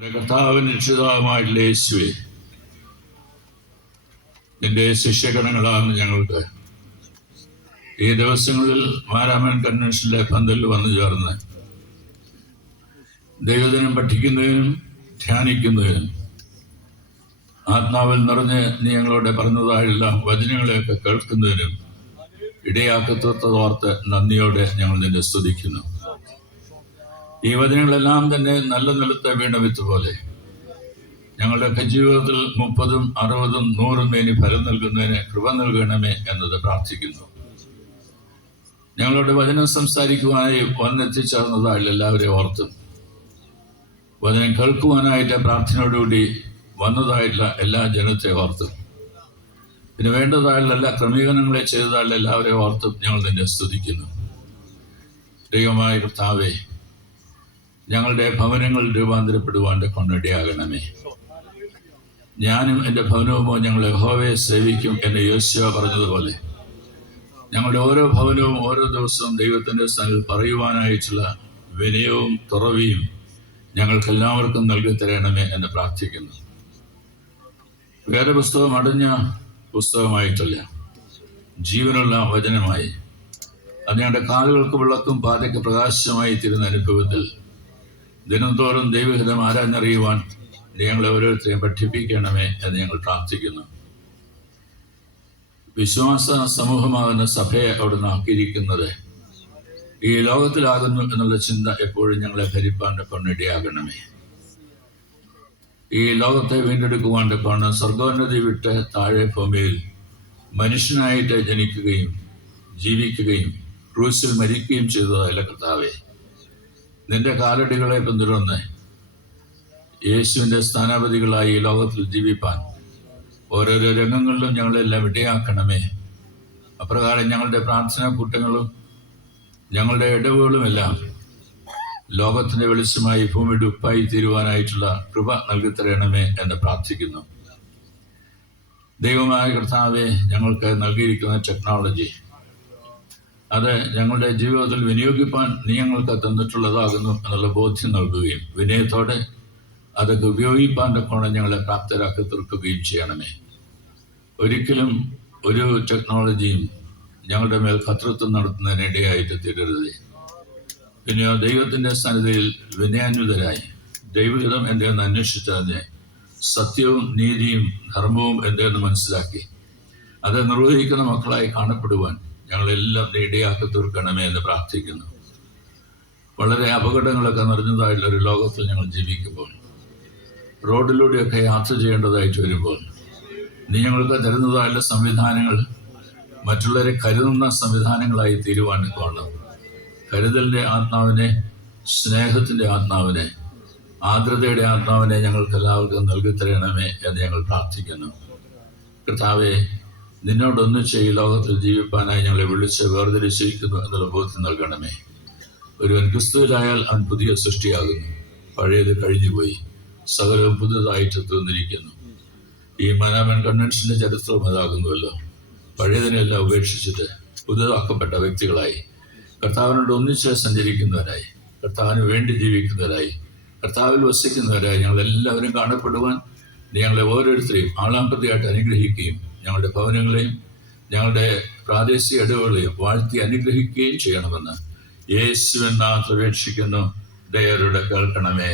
കർത്താവിന് രക്ഷിതാവുമായിട്ടുള്ള യേശുവെ. നിന്റെ ശിഷ്യഗണങ്ങളാണ് ഞങ്ങൾക്ക്. ഈ ദിവസങ്ങളിൽ മാരാമൻ കൺവെൻഷനിലെ പന്തൽ വന്നു ചേർന്ന് ദൈവദിനം പഠിക്കുന്നതിനും ധ്യാനിക്കുന്നതിനും ആത്മാവിൽ നിറഞ്ഞ് നീ ഞങ്ങളോട് പറഞ്ഞതായുള്ള വചനങ്ങളെയൊക്കെ കേൾക്കുന്നതിനും ഇടയാക്കത്തോർത്ത് നന്ദിയോടെ ഞങ്ങൾ നിന്നെ സ്തുതിക്കുന്നു. ഈ വചനങ്ങളെല്ലാം തന്നെ നല്ല നിലത്തെ വീണ വിത്ത് പോലെ ഞങ്ങളുടെയൊക്കെ ജീവിതത്തിൽ മുപ്പതും അറുപതും നൂറും മേനി ഫലം നൽകുന്നതിന് കൃപ നൽകണമേ എന്നത് പ്രാർത്ഥിക്കുന്നു. ഞങ്ങളുടെ വചനം സംസാരിക്കുവാനായി വന്നെത്തിച്ചേർന്നതായി എല്ലാവരെയും ഓർത്തും വചനം കേൾക്കുവാനായിട്ട് പ്രാർത്ഥനയോടുകൂടി വന്നതായിട്ടുള്ള എല്ലാ ജനത്തെ ഓർത്തും പിന്നെ വേണ്ടതായുള്ള എല്ലാ ക്രമീകരണങ്ങളെ ചെയ്തതായുള്ള എല്ലാവരെയും ഓർത്തും ഞങ്ങൾ നിന്നെ സ്തുതിക്കുന്നു. ദൈവമായ കർത്താവേ ഞങ്ങളുടെ ഭവനങ്ങൾ രൂപാന്തരപ്പെടുവാന്റെ കൊണ്ടിടയാകണമേ ഞാനും എന്റെ ഭവനവുമോ ഞങ്ങൾ യഹോവയെ സേവിക്കും എന്ന് യോശുവ പറഞ്ഞതുപോലെ. ഞങ്ങളുടെ ഓരോ ഭവനവും ഓരോ ദിവസവും ദൈവത്തിന്റെ സ്ഥലത്ത് പറയുവാനായിട്ടുള്ള വിനയവും തുറവിയും ഞങ്ങൾക്കെല്ലാവർക്കും നൽകി തരണമേ എന്ന് പ്രാർത്ഥിക്കുന്നു. വേറെ പുസ്തകം അടഞ്ഞ പുസ്തകമായിട്ടല്ല ജീവനുള്ള വചനമായി. അത് ഞങ്ങളുടെ കാലുകൾക്ക് വിളക്കും പാതയ്ക്ക് പ്രകാശമായി തീരുന്ന അനുഭവത്തിൽ ദിനംതോറും ദൈവഹിതം ആരാഞ്ഞറിയുവാൻ ഞങ്ങളെ ഓരോരുത്തരെയും പഠിപ്പിക്കണമേ എന്ന് ഞങ്ങൾ പ്രാർത്ഥിക്കുന്നു. വിശ്വാസ സമൂഹമാകുന്ന സഭയെ അവിടുന്ന് ആക്കിയിരിക്കുന്നത് ഈ ലോകത്തിലാകുന്നു എന്നുള്ള ചിന്ത എപ്പോഴും ഞങ്ങളെ ഭരിപ്പാന്റെ കൊണ്ടിടയാകണമേ ഈ ലോകത്തെ വീണ്ടെടുക്കുവാന്റെ കൊണ്ട് സ്വർഗോന്നതി വിട്ട് താഴെ ഭൂമിയിൽ മനുഷ്യനായിട്ട് ജനിക്കുകയും ജീവിക്കുകയും ക്രൂസിൽ മരിക്കുകയും ചെയ്തതല്ല കർത്താവേ. നിന്റെ കാലടികളെ പിന്തുടർന്ന് യേശുവിന്റെ സ്ഥാനാപതികളായി ഈ ലോകത്തിൽ ജീവിപ്പാൻ ഓരോരോ രംഗങ്ങളിലും ഞങ്ങളെല്ലാം ഇടയാക്കണമേ അപ്രകാരം ഞങ്ങളുടെ പ്രാർത്ഥനാ കൂട്ടങ്ങളും ഞങ്ങളുടെ ഇടവുകളുമെല്ലാം ലോകത്തിന്റെ വെളിച്ചമായി ഭൂമിയുടെ ഉപ്പായി തീരുവാനായിട്ടുള്ള കൃപ നൽകി തരണമേ എന്ന് പ്രാർത്ഥിക്കുന്നു. ദൈവമായ കർത്താവെ ഞങ്ങൾക്ക് നൽകിയിരിക്കുന്ന ടെക്നോളജി അത് ഞങ്ങളുടെ ജീവിതത്തിൽ വിനിയോഗിക്കാൻ നീ ഞങ്ങൾക്ക് തന്നിട്ടുള്ളതാകുന്നു എന്നുള്ള ബോധ്യം നൽകുകയും വിനയത്തോടെ അതൊക്കെ ഉപയോഗിക്കാൻ കോണം ഞങ്ങളെ പ്രാപ്തരാക്കി തീർക്കുകയും ചെയ്യണമേ. ഒരിക്കലും ഒരു ടെക്നോളജിയും ഞങ്ങളുടെ മേൽ കർത്തൃത്വം നടത്തുന്നതിനിടയായിട്ട് തീരരുത്. പിന്നെയോ ദൈവത്തിന്റെ സന്നിധിയിൽ വിനയാന്വിതരായി ദൈവഹിതം എന്തെന്ന് അന്വേഷിച്ചതിനെ സത്യവും നീതിയും ധർമ്മവും എന്തെന്ന് മനസ്സിലാക്കി. അത് നിർവഹിക്കുന്ന മക്കളായി കാണപ്പെടുവാൻ ഞങ്ങളെല്ലാം നേടിയാക്കി തീർക്കണമേ എന്ന് പ്രാർത്ഥിക്കുന്നു. വളരെ അപകടങ്ങളൊക്കെ നിറഞ്ഞതായിട്ടുള്ള ഒരു ലോകത്തിൽ ഞങ്ങൾ ജീവിക്കുമ്പോൾ റോഡിലൂടെയൊക്കെ യാത്ര ചെയ്യേണ്ടതായിട്ട് വരുമ്പോൾ നീ ഞങ്ങൾക്ക് തരുന്നതായുള്ള സംവിധാനങ്ങൾ മറ്റുള്ളവരെ കരുതുന്ന സംവിധാനങ്ങളായി തീരുവാൻ കാണണം കരുതലിന്റെ ആത്മാവിനെ സ്നേഹത്തിന്റെ ആത്മാവിനെ ആർദ്രതയുടെ ആത്മാവിനെ ഞങ്ങൾക്ക് എല്ലാവർക്കും നൽകി തരണമേ എന്ന് ഞങ്ങൾ പ്രാർത്ഥിക്കുന്നു. കർത്താവെ നിന്നോടൊന്നിച്ച് ചെയ്യ ലോകത്തിൽ ജീവിപ്പാനായി ഞങ്ങളെ വിളിച്ച് വേർതിരിച്ചിരിക്കുന്നു എന്നുള്ള ബോധ്യം നൽകണമേ. ഒരുവൻ ക്രിസ്തുവിലായാൽ അവൻ പുതിയ സൃഷ്ടിയാകുന്നു. പഴയത് കഴിഞ്ഞുപോയി. സകലവും പുതുതായിട്ട് തീർന്നിരിക്കുന്നു. ഈ മനാമൻ കൺവെൻഷന്റെ ചരിത്രവും അതാകുന്നുവല്ലോ. പഴയതിനെല്ലാം ഉപേക്ഷിച്ചിട്ട് പുതുതാക്കപ്പെട്ട വ്യക്തികളായി. കർത്താവിനോട് ഒന്നിച്ച് സഞ്ചരിക്കുന്നവരായി. കർത്താവിന് വേണ്ടി ജീവിക്കുന്നവരായി. കർത്താവിൽ വസിക്കുന്നവരായി ഞങ്ങൾ എല്ലാവരും കാണപ്പെടുവാൻ ഞങ്ങളെ ഓരോരുത്തരെയും ആളാം പ്രതിയായിട്ട് അനുഗ്രഹിക്കുകയും ഞങ്ങളുടെ ഭവനങ്ങളെയും ഞങ്ങളുടെ പ്രാദേശിക ഇടവുകളെയും വാഴ്ത്തി അനുഗ്രഹിക്കുകയും ചെയ്യണമെന്ന് യേശുവെന്ന അപേക്ഷിക്കുന്നു. ഡയറുടെ കേൾക്കണമേ.